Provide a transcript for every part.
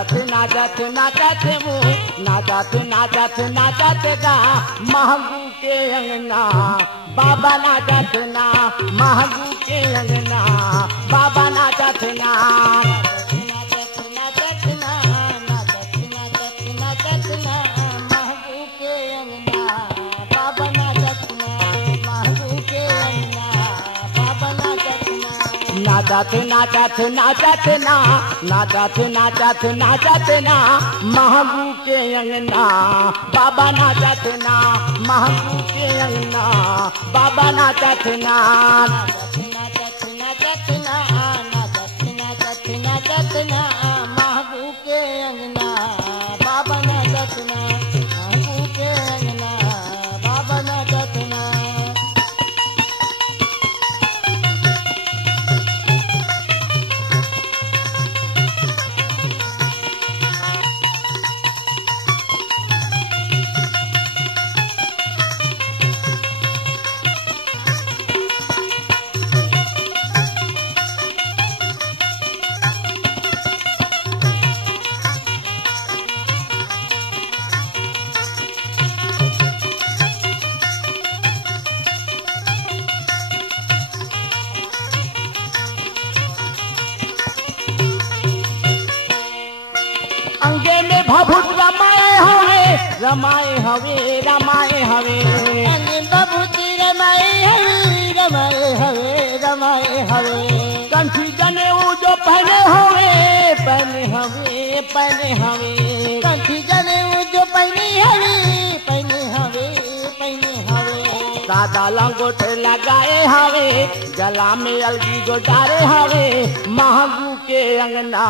नाचत नाचत वो नाचत गा महबू के अंगना बाबा नाचत ना महबू के अंगना बाबा नाचत ना महबू के अंगना बाबा नाचत ना महबू के अंगना बाबा नाचत ना नाचत ना महबू के अंगना बाबा नाचत ना महबू के अंगना बाबा नाचत ना महबू के अंगना बाबा नाचत ना महबू के अंगना बाबा नाचत ना अंगे में भभूत रमाए हवे अंगे भभूत रमाए हवे कंठी जने वो जो पहने हवे कंठी जने वो जो पहने हवे सादा लंगोट लगाए हवे गला में अलगी गोदारे हवे महबू के अंगना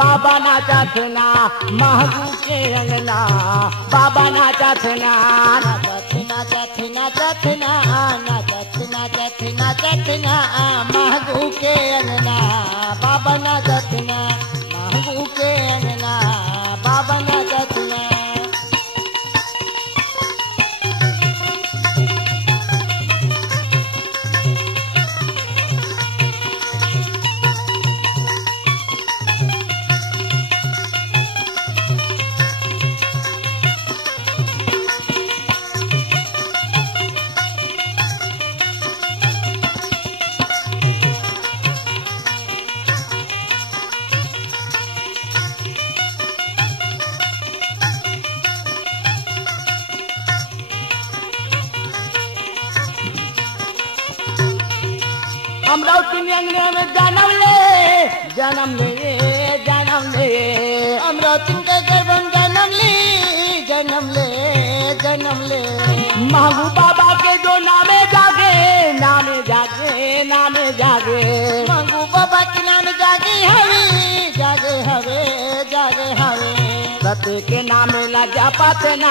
बाबा नाचत ना महबू के अंगना बाबा नाचत ना महबू के अंगना बाबा नाचत ना महबू के अंगना बाबा नाचत ना अमरावती अंगने में जन्म ले अमरावती के गर्भम जन्म ले महबू बाबा के जो नामे जागे महबू बाबा के नाम जागे हवे सत्य के नाम लगा पाते ना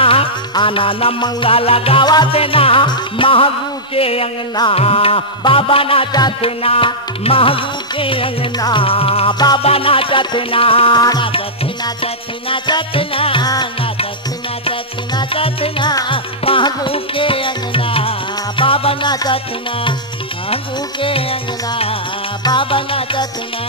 आना न मंगा लगावाते ना महबू के अंगना बाबा नाचत ना महबू के अंगना बाबा नाचत ना महबू के अंगना बाबा नाचत ना महबू के अंगना बाबा नाचत ना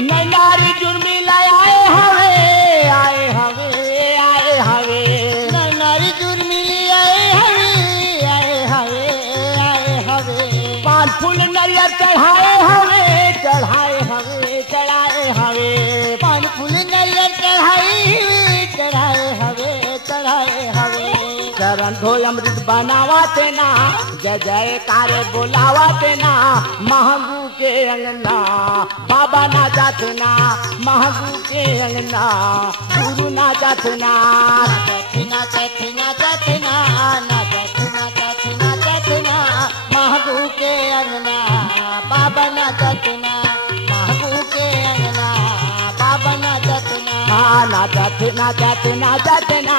नारी जुर्मी आए हवे नारी जुर्मी आए हवे पान फूल नरियर चढ़ाए हवे पान फूल नरियर चढ़ाए हवे चरण धो अमृत बनावाते ना जय जयकार बोलावाते ना महबू के अंगना बाबा नाचत ना महबू के अंगना गुरु नाचत ना नाचत नाचत नाचत ना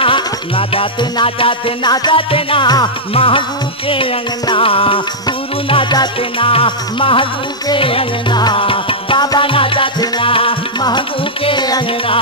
नाचत नाचत नाचत ना महबू के अंगना गुरु नाचत ना महबू के अंगना बाबा नाचत ना महबू के अंगना